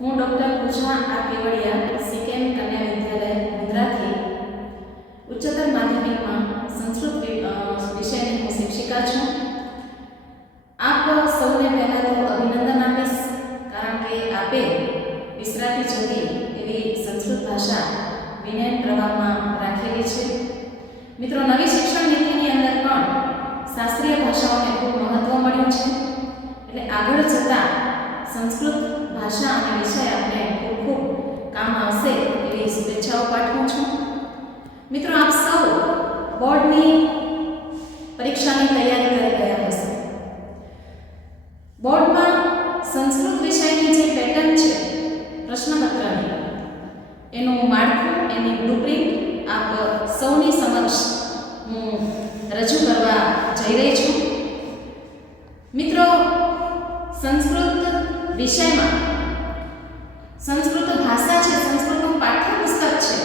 હું ડૉક્ટર પૂજા આર કેવડિયા સીકેએમ કન્યા વિદ્યાલય મુન્દ્રાથી ઉચ્ચતર માધ્યમિકમાં સંસ્કૃત વિષયની હું શિક્ષિકા છું. આપ સૌને પહેલાં તો અભિનંદન આપીશ, કારણ કે આપે વિસરાતી જતી એવી સંસ્કૃત ભાષા વિનય પ્રવાહમાં રાખેલી છે. મિત્રો, નવી શિક્ષણ નીતિની અંદર પણ શાસ્ત્રીય ભાષાઓને ખૂબ મહત્ત્વ મળ્યું છે. એટલે આગળ જતાં સંસ્કૃત ભાષા અને વિષય આપણે ખૂબ ખૂબ કામ આવશે એવી શુભેચ્છાઓ પાઠવું છું. મિત્રો, આપ સૌ બોર્ડની પરીક્ષાની તૈયારી કરી રહ્યા હશે. બોર્ડમાં સંસ્કૃત વિષયની જે પેટર્ન છે પ્રશ્નપત્રની, એનું માળખું, એની બ્લુપ્રિન્ટ આપ સૌની સમક્ષ હું રજૂ કરવા જઈ રહી છું. મિત્રો, સંસ્કૃત વિષયમાં સંસ્કૃત ભાષા છે, સંસ્કૃતનું પાઠ્યપુસ્તક છે,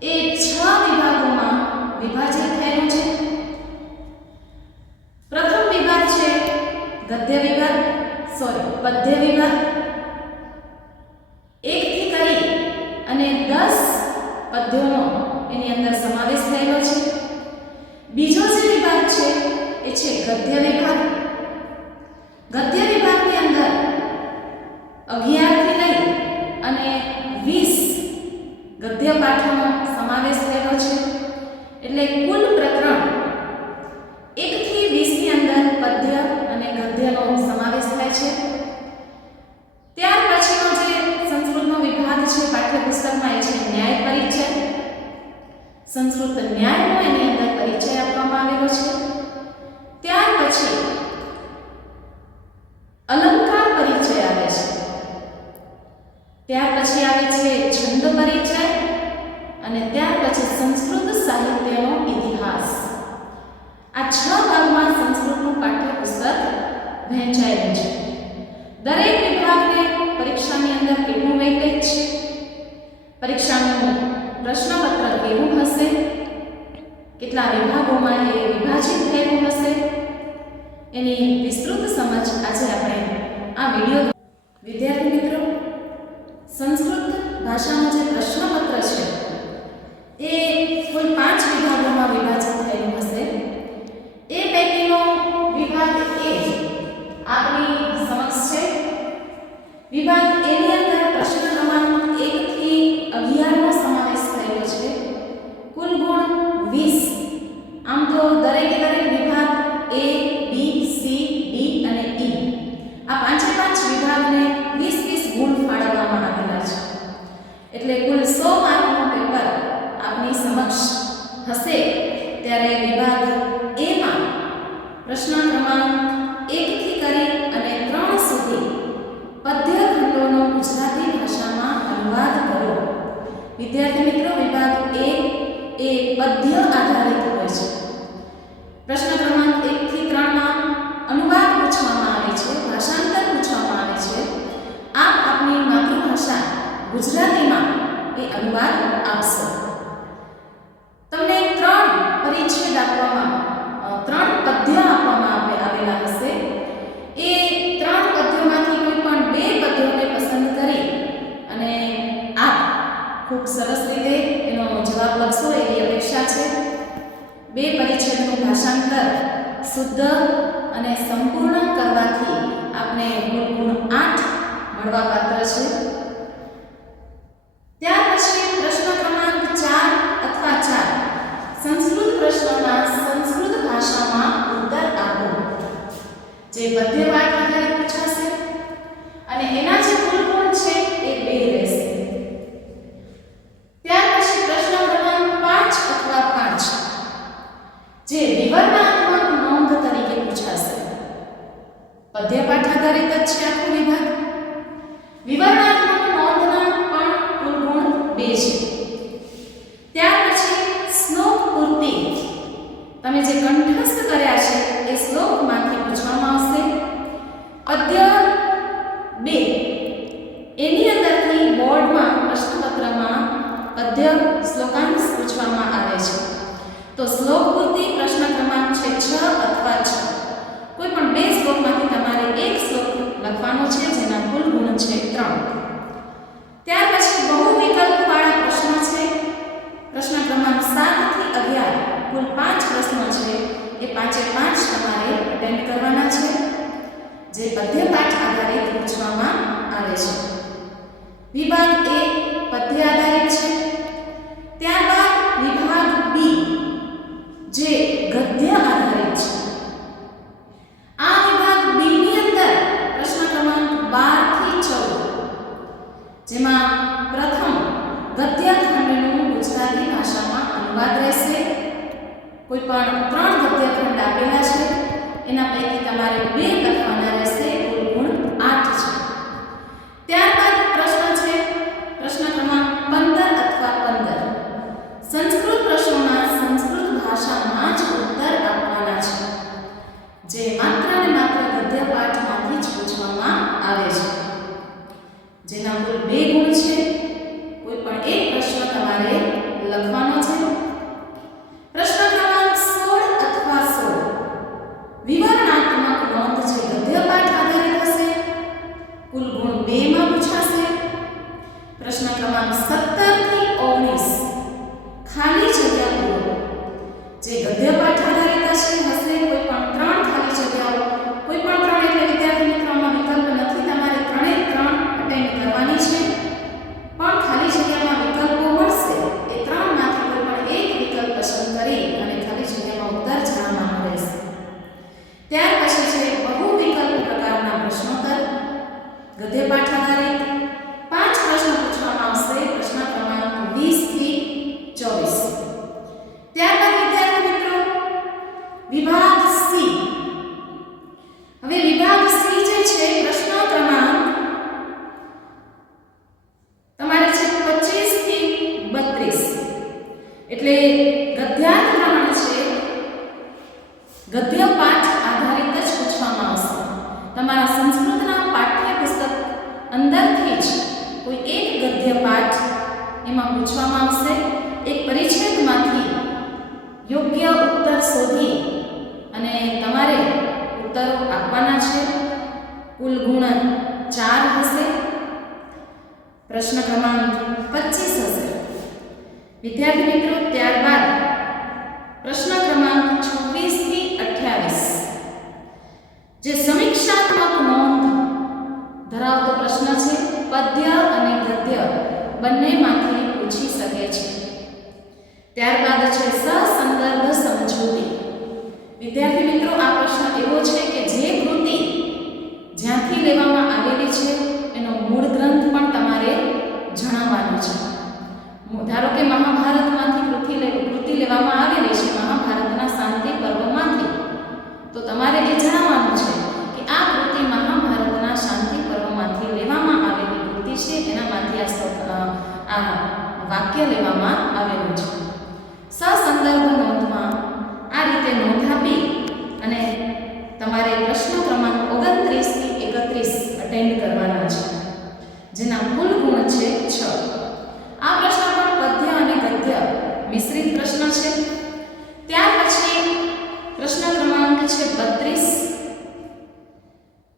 એ 6 વિભાગોમાં વિભાજિત થયેલું છે. પ્રથમ વિભાગ છે પદ્ય વિભાગ. 1 થી કરી અને 10 પદ્યોનો એની અંદર સમાવેશ થયેલો છે. બીજો જે વિભાગ છે એ છે ગદ્ય વિભાગ. ગદ્ય વિભાગની અંદર 11 થી લઈ અને 20 ગદ્ય પાઠોનો સમાવેશ થયેલો છે. એટલે કુલ પ્રકરણ 1 થી 20 ની અંદર પદ્ય અને ગદ્યનો સમાવેશ થાય છે. ત્યાર પછીનો જે સંસ્કૃતનો વિભાગ છે પાઠ્યપુસ્તકમાં, એ છે ન્યાય પરિચય. સંસ્કૃત ન્યાયનો એની અંદર પરિચય આપવામાં આવેલો છે. ત્યાર પછી અલંકાર પરિચય આવે છે. ત્યાર પછી આવે છે છંદ પરિચય અને ત્યાર પછી સંસ્કૃત સાહિત્યનો ઇતિહાસ. આ 6 ભાગમાં સંસ્કૃતનું પાઠ્યપુસ્તક વહેંચાયેલું છે. દરેક વિભાગને પરીક્ષાની અંદર કેટલું વેઇટેજ છે, પરીક્ષાનું પ્રશ્નપત્ર કેવું હશે, કેટલા વિભાગોમાં એ વિભાજિત થયેલું હશે, એની વિસ્તૃત સમજ આજે આપણે આ વિડિયો. વિદ્યાર્થી મિત્રો, સંસ્કૃત ભાષાનું જે પ્રશ્નપત્ર છે એ કુલ 5 વિભાગોમાં વિભાજિત થયેલું હશે. એ પૈકીનો વિભાગ A આપણી સમક્ષ છે. વિભાગ A ની અંદર પ્રશ્ન ક્રમાંક 1 થી 11 નો સમાવેશ થયેલો છે. કુલ ગુણ 20. આમ તો દરેક વિભાગ A, B, C, D અને E, આ 5 વિભાગને 20 ગુણ ફાળવવામાં આવેલા છે. એટલે કુલ 100 માર્કનું પેપર આપની સમક્ષ હશે. ત્યારે વિભાગ A માં પ્રશ્ન ક્રમાંક 1 થી કરી અને 3 સુધી પદ્ય ખંડોનો ગુજરાતી ભાષામાં અનુવાદ કરો. વિદ્યાર્થી મિત્રો, વિભાગ A એ પદ્ય આધારિત હોય છે. પ્રશ્ન ક્રમાંક 1 થી 3 માં અનુવાદ પૂછવામાં આવે છે, ભાષાંતર પૂછવામાં આવે છે. આપ આપની માતૃભાષા ગુજરાતીમાં એ અનુવાદ આપશો. તમને 3 પરિચ્છેદ આપવામાં, 3 પદ્ય આપવામાં આવેલા હશે. એ 3 પદ્યોમાંથી કોઈ પણ 2 પદ્યોને પસંદ કરી અને આપ ખૂબ સરસ રીતે એનો જવાબ લખશો એવી અપેક્ષા છે. 2 પરિચ્છેદનું ભાષાંતર શુદ્ધ અને સંપૂર્ણ કરવાથી આપને ગુણ 8 મળવાપાત્ર છે. ત્યાર પછી પ્રશ્ન ક્રમાંક 4 અથવા 4 સંસ્કૃત પ્રશ્નોના સંસ્કૃત ભાષામાં ઉત્તર આપો. જે પદ્ય પાઠ આધારિત પૂછાશે અને એના જે કુલ ગુણ છે એ 2 રહેશે. ત્યાર પછી પ્રશ્ન ક્રમાંક 5 અથવા 5 જે વિવરણાત્મક નોંધ તરીકે પૂછાશે. પદ્ય પાઠ આધારિત જ છે આખો વિભાગ. વિવરણાત્મક નોંધના પણ કુલ ગુણ 2 છે. ત્યાર પછી શ્લોક પૂર્તિ, તમે જે કંઠસ્થ કર્યા છે એ શ્લોકમાંથી પૂછવામાં આવશે. પદ્ય 2 એની અંદરથી બોર્ડમાં પ્રશ્નપત્રમાં પદ્ય શ્લોકાંશ પૂછવામાં આવે છે. તો શ્લોક પૂર્તિ પ્રશ્ન ક્રમાંક છે 6 અથવા 6. કોઈ પણ 2 શ્લોકમાંથી તમારે એક શ્લોક લખવાનો છે જેના કુલ ગુણ છે 3. જે પદ્યપાઠ આધારિત પૂછવામાં આવે છે. વિભાગ A પદ્ય આધારિત છે. ત્યારબાદ વિભાગ B જે ગદ્ય આધારિત છે. આ વિભાગ B ની અંદર પ્રશ્ન ક્રમાંક 12 થી 14 જેમાં પ્રથમ ગદ્ય ખંડનું ગુજરાતી ભાષામાં અનુવાદ રહેશે. કોઈ પણ 3 ગદ્ય ખંડ આપેલા છે, એના પૈકી તમારે 2 લખવાના રહેશે. કુલ ગુણ 8 છે. ત્યારબાદ પ્રશ્ન છે પ્રશ્ન ક્રમાંક 15 અથવા 15. સંસ્કૃત પ્રશ્નોના સંસ્કૃત ભાષામાં જ ઉત્તર આપવાના છે, જે માત્ર ને માત્ર ગદ્ય પાઠમાંથી જ પૂછવામાં આવે છે, જેના કુલ 2 ગુણ છે. કોઈ પણ એક પ્રશ્ન તમારે લખવાનો છે. પ્રશ્ન ક્રમાંક 16 અથવા 16 વિવરણાત્મક નોંધ છે ગદ્ય પાઠ આધારિત હશે. કુલ ગુણ 2 માં પૂછાશે. પ્રશ્ન ક્રમાંક 17 થી 19 ખાલી જગ્યા પૂરો જે ગદ્ય પાઠ આધારિત હશે. કોઈ પણ 3 ખાલી જગ્યાઓ, કોઈ પણ 3 એટલે વિદ્યાર્થી મિત્રોમાં વિકલ્પ નથી, તમારે 3 અટેન્ડ કરવાની છે. પણ ખાલી જગ્યામાં વિકલ્પો મળશે, એ 3 માંથી કોઈ પણ એક વિકલ્પ પસંદ કરી અને ખાલી જગ્યામાં ઉત્તર જણાવવાનો રહેશે. ત્યાર પછી છે બહુ વિકલ્પ પ્રકારના પ્રશ્નોત્તર ગદ્ય પાઠ આધારિત. 5 પ્રશ્નો પૂછવામાં આવશે. પ્રશ્ન ક્રમાંક 20 થી 24. ત્યારબાદ વિદ્યાર્થી મિત્રો વિભાગ C. હવે વિભાગ C જે છે પ્રશ્ન ક્રમાંક તમારે છે 25 થી 32. એટલે ગદ્યાર્થ પ્રમાણે છે ગદ્ય પાઠ આધારિત જ પૂછવામાં આવશે. તમારા સંસ્કૃતના પાઠ્યપુસ્તક અંદરથી જ કોઈ એક ગદ્ય પાઠ એમાં પૂછવામાં આવશે. એક પરિચ્છેદમાંથી યોગ્ય ઉત્તર શોધી અને તમારે ઉત્તરો આપવાના છે. કુલ ગુણ 4 હશે. પ્રશ્ન ક્રમાંક 25 હશે. વિદ્યાર્થી મિત્રો ત્યારબાદ પ્રશ્ન ક્રમાંક 26 થી 28 જે સમીક્ષાત્મક નોંધ ધરાવતો પ્રશ્ન છે. પદ્ય અને ગદ્ય બંનેમાંથી પૂછી શકે છે. ત્યારબાદ છે સહસંદર્ભ સમજૂતી. વિદ્યાર્થી મિત્રો આ પ્રશ્ન એવો છે કે જે કૃતિ જ્યાંથી લેવામાં આવેલી છે એનો મૂળ ગ્રંથ પણ તમારે જણાવવાનો છે. ધારો કે મહાભારતમાંથી કૃતિ લેવામાં આવેલી છે, મહાભારતના શાંતિ પર્વમાંથી, તો તમારે એ જણાવવાનું છે કે આ કૃતિ મહાભારતના શાંતિ પર્વમાંથી લેવામાં આવેલી કૃતિ છે, એનામાંથી આ વાક્ય લેવામાં આવેલું છે. સહસંદર્ભ નોંધમાં આ રીતે નોંધ આપી અને તમારે પ્રશ્ન ક્રમાંક 29 થી 31 અટેન્ડ કરવાના છે, જેના કુલ ગુણ છે 6. આ પ્રશ્ન પણ પદ્ય અને ગદ્ય મિશ્રિત પ્રશ્ન છે. ત્યાર પછી પ્રશ્ન ક્રમાંક છે 32.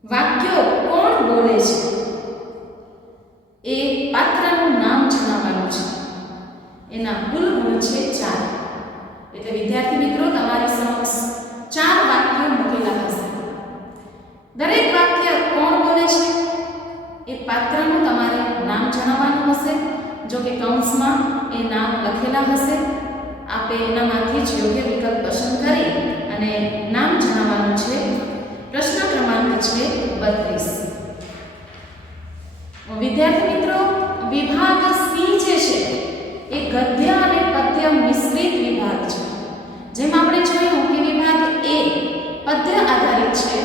વાક્યો કોણ બોલે છે એ પાત્રનું નામ જણાવવાનું છે. એના કુલ ગુણ છે 4. એટલે વિદ્યાર્થી મિત્રો તમારી સમક્ષ 4 વાક્યો મૂકેલા હશે. દરેક વાક્ય કોણ બોલે છે એ પાત્રનું તમારે નામ જણાવવાનું હશે. જો કે કૌંસમાં એ નામ લખેલા હશે. આપે એનામાંથી જ યોગ્ય વિકલ્પ પસંદ કરી અને નામ જણાવવાનું છે. પ્રશ્ન ક્રમાંક છે 32. વિદ્યાર્થી મિત્રો વિભાગ C જે છે એ ગદ્ય અને પદ્ય મિશ્રિત વિભાગ છે. જેમ આપણે જોયું કે વિભાગ A પદ્ય આધારિત છે,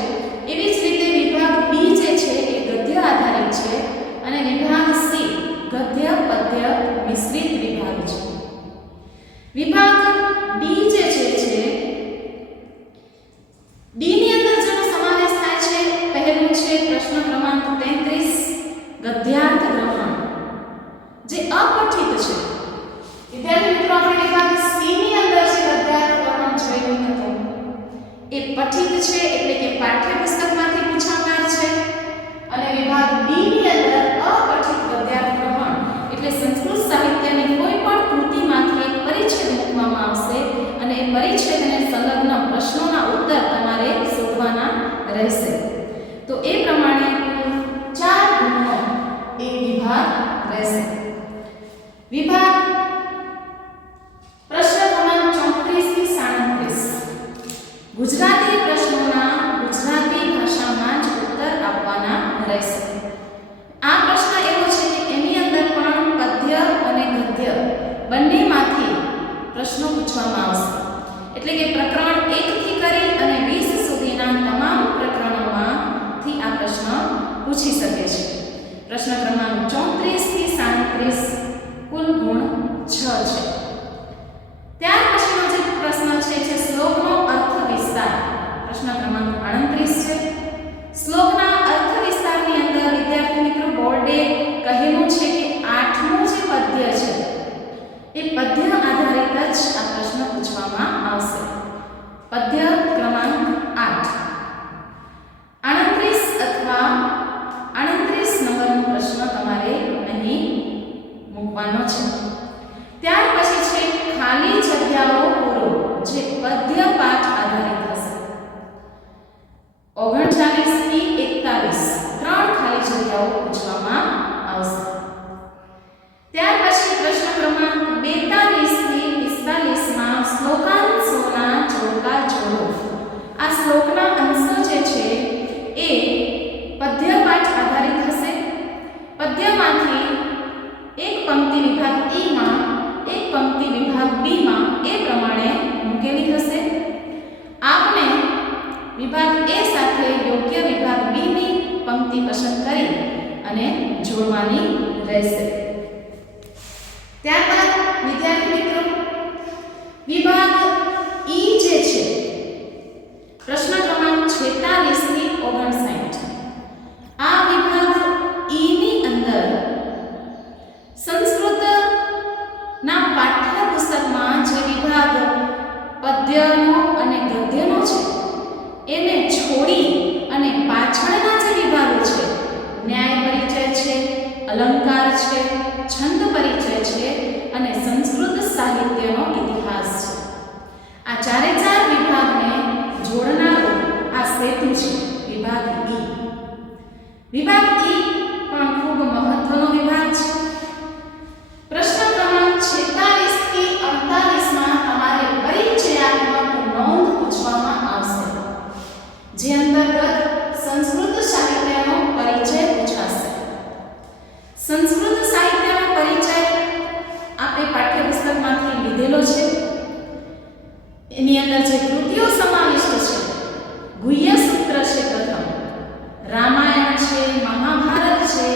એવી જ રીતે વિભાગ B જે છે એ ગદ્ય આધારિત છે અને વિભાગ C ગદ્ય પદ્ય મિશ્રિત વિભાગ છે. વિભાગ D જે છે D ની અંદર જેનો સમાવેશ થાય છે પહેલું છે પ્રશ્ન ક્રમાંક 33 ગદ્યાર્થ ગ્રહણ જે અપઠિત છે. વિદ્યાર્થી મિત્રો આપણે વિભાગ C ની અંદર છે ગદ્યાર્થ ગ્રહણ જોયું હતું. એ પઠિત છે એટલે કે પાઠ્યપુસ્તકમાંથી પૂછાનાર છે. અને વિભાગ D ની અંદર અપઠિત ગદ્યાર્થ ગ્રહણ એટલે સંસ્કૃત સાહિત્યની કોઈ પણ કૃતિમાંથી એક પરિચ્છેદ મૂકવામાં આવશે અને એ પરિચ્છેદને સંલગ્ન પ્રશ્નોના ઉત્તર તમારે શોધવાના રહેશે. તો એ પ્રશ્નો પૂછવામાં આવશે. એટલે કે પ્રકરણ 1 થી કરી અને 20 સુધીના તમામ પ્રકરણોમાંથી આ પ્રશ્ન પૂછી શકે છે. પ્રશ્ન ક્રમાંક 34 થી 37 કુલ ગુણ 6 છે. ત્યાર પછીનો જે પ્રશ્ન છે શ્લોકનો અર્થ વિસ્તાર. પ્રશ્ન ક્રમાંક 38 છે. શ્લોકના અર્થ વિસ્તારની અંદર વિદ્યાર્થી મિત્રો બોર્ડે કહેલું છે કે 8મું જે પદ્ય છે એ પદ્ય આધારિત જ આ પ્રશ્ન પૂછવામાં આવશે. પદ્ય ક્રમાંક 8 38 અથવા 38 નંબરનો પ્રશ્ન તમારે અહીં મૂકવાનો છે. ત્યાર પછી છે ખાલી જગ્યાઓ પૂરો, જે પદ્ય પાઠ આધારિત હશે. 39 થી 41 ત્રણ ખાલી જગ્યાઓ પૂછવામાં આવશે. ત્યાર પછી પ્રશ્ન ક્રમાંક 42 થી 45 માં શ્લોકાંશોના જોડકા જોડો. આ શ્લોકના અંશો જે છે એ પદ્ય પાઠ આધારિત હશે. પદ્યમાંથી એક પંક્તિ વિભાગ E માં, એક પંક્તિ વિભાગ B માં એ પ્રમાણે મૂકેલી હશે. આપને વિભાગ A સાથે યોગ્ય વિભાગ B ની પંક્તિ પસંદ કરી અને જોડવાની રહેશે. ત્યારબાદ વિદ્યાર્થી મિત્રો વિભાગ E જે છે પ્રશ્ન ક્રમાંક 46 થી 59 આ વિભાગ E ની અંદર સંસ્કૃતના પાઠ્યપુસ્તકમાં જે વિભાગ પદ્યનો અને ગદ્યનો છે એને છોડી અને પાછળના જે વિભાગો છે ન્યાય પરિચય છે, અલંકાર છે, છંદ પરિચય છે અને સંસ્કૃત સાહિત્યનો ઇતિહાસ છે. આ ચારે ચાર વિભાગને જોડનારો આ સેતુ છે વિભાગ E. વિભાગ E પણ ખૂબ મહત્વનો વિભાગ છે. પ્રશ્ન ક્રમાંક 46 થી 48 માં તમારે પરિચયાત્મક નોંધ પૂછવામાં આવશે, જે અંતર્ગત સંસ્કૃત સાહિત્યનો પરિચય પૂછાશે. સંસ્કૃત સાહિત્યનો પરિચય આપણે પાઠ્યપુસ્તકમાંથી લીધેલો છે. એની અંદર જે કૃતિઓ સમાવિષ્ટ છે, ગુહ્ય સૂત્ર છે, પ્રથમ રામાયણ છે, મહાભારત છે,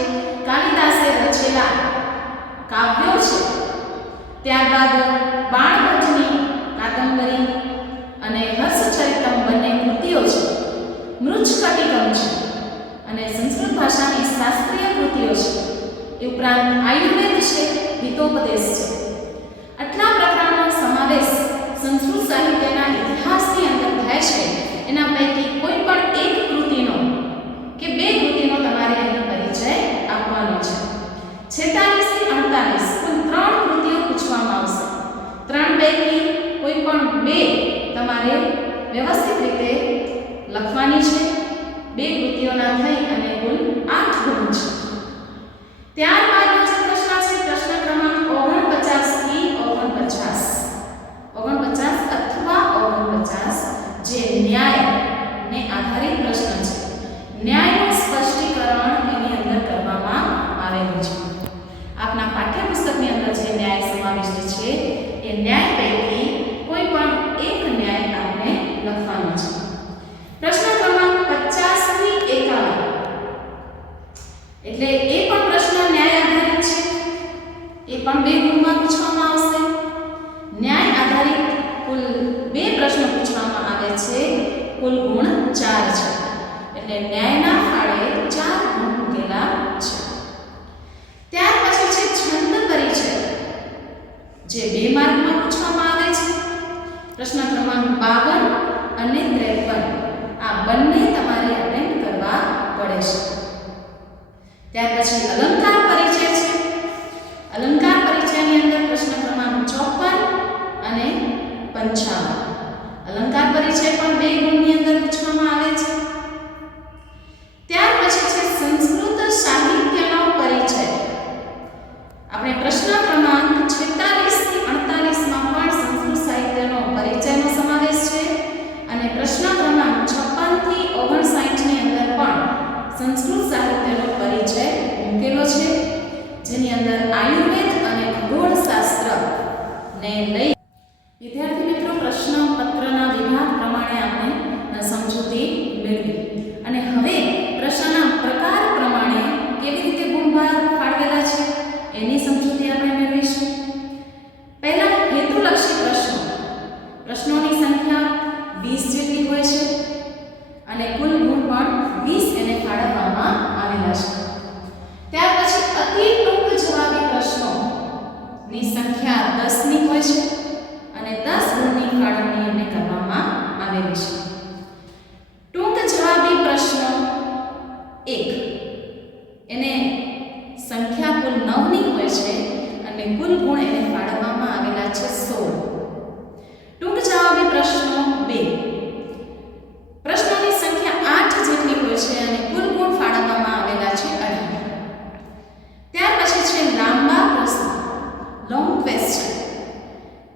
કાલિદાસે રચેલા કાવ્યો છે, ત્યારબાદ બાણભટ્ટની કાદંબરી અને હર્ષચરિતમ બંને કૃતિઓ છે, મૃચ્છકટિકમ છે અને સંસ્કૃત ભાષાની શાસ્ત્રીય કૃતિઓ છે. એ ઉપરાંત આયુર્વેદ છે, હિતોપદેશ છે. આટલા પ્રકારનો સમાવેશ સંસ્કૃત સાહિત્યના ઇતિહાસની અંદર થાય છે. એના પૈકી કોઈ પણ એક કૃતિનો કે બે કૃતિનો તમારે અહીં પરિચય આપવાનો છે. 46 થી 48 કુલ 3 કૃતિઓ પૂછવામાં આવશે. 3 પૈકી કોઈ પણ બે તમારે વ્યવસ્થિત રીતે લખવાની છે. બે કૃતિઓના થઈ અને કુલ 8 ગુણ છે. ત્યારબાદનો જે પ્રશ્ન છે પ્રશ્ન ક્રમાંક 49 થી 49 અથવા 49 જે ન્યાયને આધારિત પ્રશ્ન છે. ન્યાયનું સ્પષ્ટીકરણ એની અંદર કરવામાં આવેલું છે. આપના પાઠ્યપુસ્તકની અંદર જે ન્યાય સમાવિષ્ટ છે એ ન્યાય પૈકી કોઈ પણ એક ન્યાય આપણે લખવાનો છે. પ્રશ્ન ક્રમાંક 50 થી 51 એટલે એ પણ પ્રશ્ન ન્યાય આધારિત છે. એ પણ 2 ગુણમાં પૂછવામાં આવશે. ન્યાય આધારિત કુલ 2 પ્રશ્નો પૂછવામાં આવે છે. કુલ ગુણ 4 છે. એટલે ન્યાયના ફાળે 4 ગુણ મૂકેલા છે. ત્યાર પછી છે છંદ પરિચય, જે 2 માર્કમાં પૂછવામાં આવે છે. પ્રશ્ન ક્રમાંક 52 અને 53 આ બંને તમારે અટેમ્પ્ટ કરવા પડે છે. ત્યાર પછી અલંકાર પરિચય છે. અલંકાર પરિચયની અંદર પ્રશ્ન ક્રમાંક 54 અને 55 અલંકાર પરિચય પણ 2 ગુણની અંદર પૂછવામાં આવે છે. ત્યાર પછી છે સંસ્કૃત સાહિત્યનો પરિચય. આપણે પ્રશ્ન ક્રમાંક 46 થી 48 માં પણ સંસ્કૃત સાહિત્યનો પરિચયનો સમાવેશ છે અને પ્રશ્ન ક્રમાંક 56 થી 59 ની અંદર પણ સંસ્કૃત સાહિત્યનો પરિચય મૂકેલો છે, જેની અંદર આયુર્વેદ અને ખગોળશાસ્ત્ર ને લઈ અતિ ટૂંક જવાબી પ્રશ્નોની સંખ્યા 10 ની હોય છે અને 10 ગુણની ફાળવણી એને કરવામાં આવેલી છે. ટૂંક જવાબી પ્રશ્નો 1 એને સંખ્યા કુલ 9 ની હોય છે અને કુલ ગુણ એને ફાળવવામાં આવેલા છે 16. ટૂંક જવાબી પ્રશ્નો 2 પ્રશ્નોની સંખ્યા 8 જેટલી હોય છે અને કુલ ગુણ ફાળવવામાં આવેલા છે 18. ત્યાર પછી છે લાંબા પ્રશ્ન, લોંગ ક્વેશ્ચન.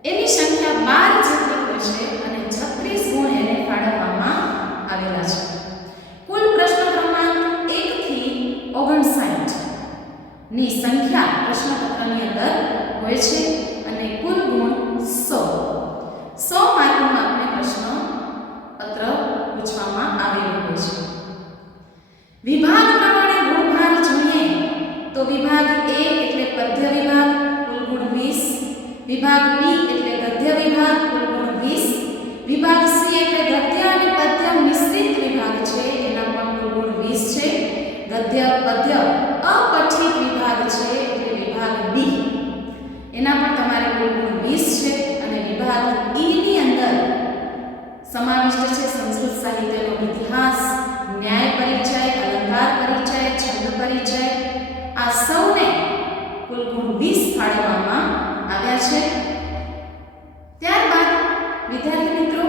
એની સંખ્યા 12 જેટલી હોય છે અને 36 ગુણ એને ફાળવવામાં આવેલા છે. કુલ પ્રશ્ન ક્રમાંક 1 થી 59 ની સંખ્યા પ્રશ્નપત્રની અંદર હોય છે અને કુલ ગુણ 100 માર્કનું આપણે પ્રશ્ન પત્ર પૂછવામાં આવેલું હોય છે. વિભાગ પ્રમાણે ગુણભાર જોઈએ તો વિભાગ A એટલે પદ્ય વિભાગ, કુલ ગુણ 20. વિભાગ B એટલે ગદ્ય વિભાગ, કુલ ગુણ 20. વિભાગ C એટલે ગદ્ય અને પદ્ય મિશ્રિત વિભાગ છે, એના પણ કુલ ગુણ 20 છે. ગદ્ય પદ્ય અપઠિત વિભાગ છે એટલે વિભાગ D, એના પણ તમારે કુલ ગુણ 20 છે. અને વિભાગ E ની અંદર સમાવિષ્ટ છે સંસ્કૃત સાહિત્યનો ઇતિહાસ, ન્યાય પરિચય, અલંકાર પરિચય, છંદ પરિચય. આ સૌને કુલ ગુણ 20 ફાળવવામાં આવ્યા છે. ત્યારબાદ વિદ્યાર્થી મિત્રો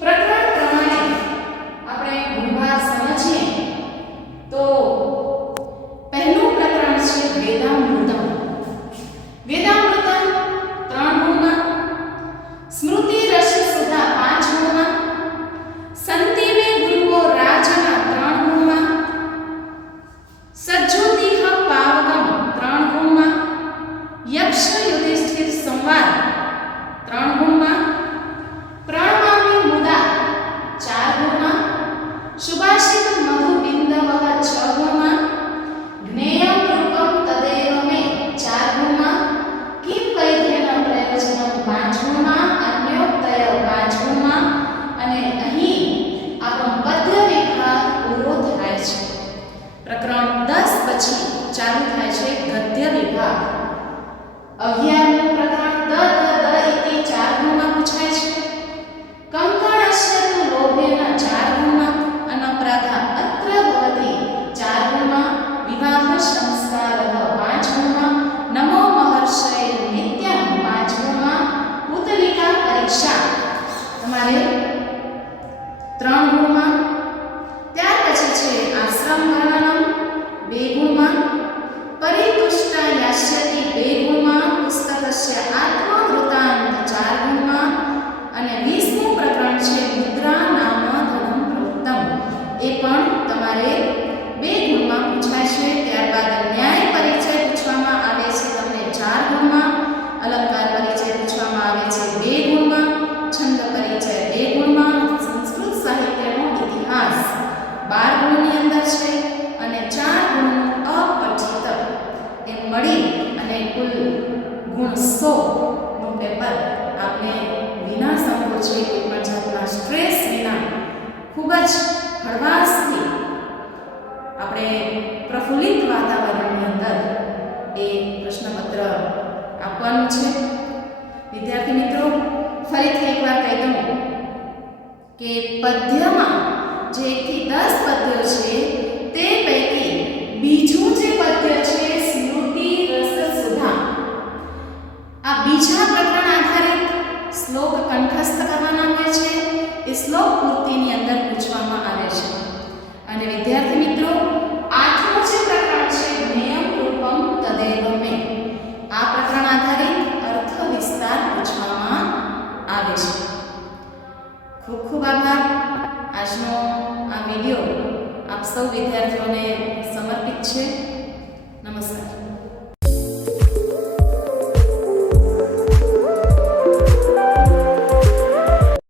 પ્રકરણ પ્રમાણે આપણે ગુણભાર સમજીએ તો પહેલું પ્રકરણ છે વેદામૃતમ. વેદામૃતમ 3 ગુણમાં, સ્મૃતિ રસ સુધા 5 ગુણમાં, સંતિવે ગુરુઓ રાજના 3 ગુણમાં, સજ્જોતિહ પાવગમ 3 ગુણમાં, યક્ષ યુધિષ્ઠિર સંવાદ 3 ગુણમાં, પ્રણમામી મુદા 4 ગુણમાં, સુભાષિત મધુ બિંદવઃ 6 ગુણમાં, જ્ઞેયમ રૂપમ તદેવ મે 4 ગુણમાં, કિમ વૈદ્યન પ્રયોજનમ 5 ગુણમાં, અન્યોક્તય 5 ગુણમાં. અને અહીં આપણો પદ્ય વિભાગ પૂરો થાય છે. પ્રકરણ 10 પછી ચાલુ થાય છે ગદ્ય વિભાગ. 11મું પ્રકરણ દ ઇતિ 4 ગુણમાં પૂછાય છે. કંકણસ્ય તુ લોભેન 4 ગુણમાં, અનપરાધા અત્ર ભવતિ 4 ગુણમાં, વિવાહ સંસ્કારઃ 5 ગુણમાં, નમો મહર્ષય નિત્યમ 5 ગુણમાં, પુતલિકા પરીક્ષા તમારે 3 ગુણમાં. ત્યાર પછી છે આશ્રમ વર્ણનમ 2 ગુણમાં, પરિતુષ્ટા યાસ્યતિ 2 ગુણમાં, પુસ્તકસ્ય આત્મવૃતાંત 4 ગુણમાં. અને 20મું પ્રકરણ છે મુદ્રા નામ ધનમ પ્રોક્તમ, એ પણ તમારે 2 ગુણમાં પૂછાય છે. ત્યારબાદ ન્યાય પરિચય પૂછવામાં આવે છે તમને 4 ગુણમાં, અલંકાર પરિચય પૂછવામાં આવે છે 2 ગુણમાં, છંદ પરિચય 2 ગુણમાં, સંસ્કૃત સાહિત્યનો ઇતિહાસ 12 ગુણની અંદર છે અને 4 ગુણનું અપઠિત. એમ મળી અને કુલ ગુણ 100 નું પેપર આપણે વિના સંકોચે કોઈ પણ જાતના સ્ટ્રેસ વિના ખૂબ જ હળવાશથી આપણે પ્રફુલ્લિત વાતાવરણની અંદર એ પ્રશ્નપત્ર આપવાનું છે. વિદ્યાર્થી મિત્રો ફરીથી એકવાર કહી દઉં કે પદ્યમાં જે 1 થી 10 પદ્યો છે તે પૈકી બીજું જે પદ્ય છે સ્મૃતિ રસ સુધા, આ બીજા પ્રકરણ આધારિત શ્લોક કંઠસ્થ કરવાના હોય છે. એ શ્લોક પૂર્તિની અંદર પૂછવામાં આવે છે. અને વિદ્યાર્થી મિત્રો 8મું જે પ્રકરણ છે જ્ઞેયમ રૂપમ તદેવ મે, આ પ્રકરણ આધારિત અર્થ વિસ્તાર પૂછવામાં આવે છે. ખૂબ ખૂબ આભાર. આજનો આ વિડિયો આપ સૌ વિદ્યાર્થીઓને સમર્પિત છે. નમસ્કાર.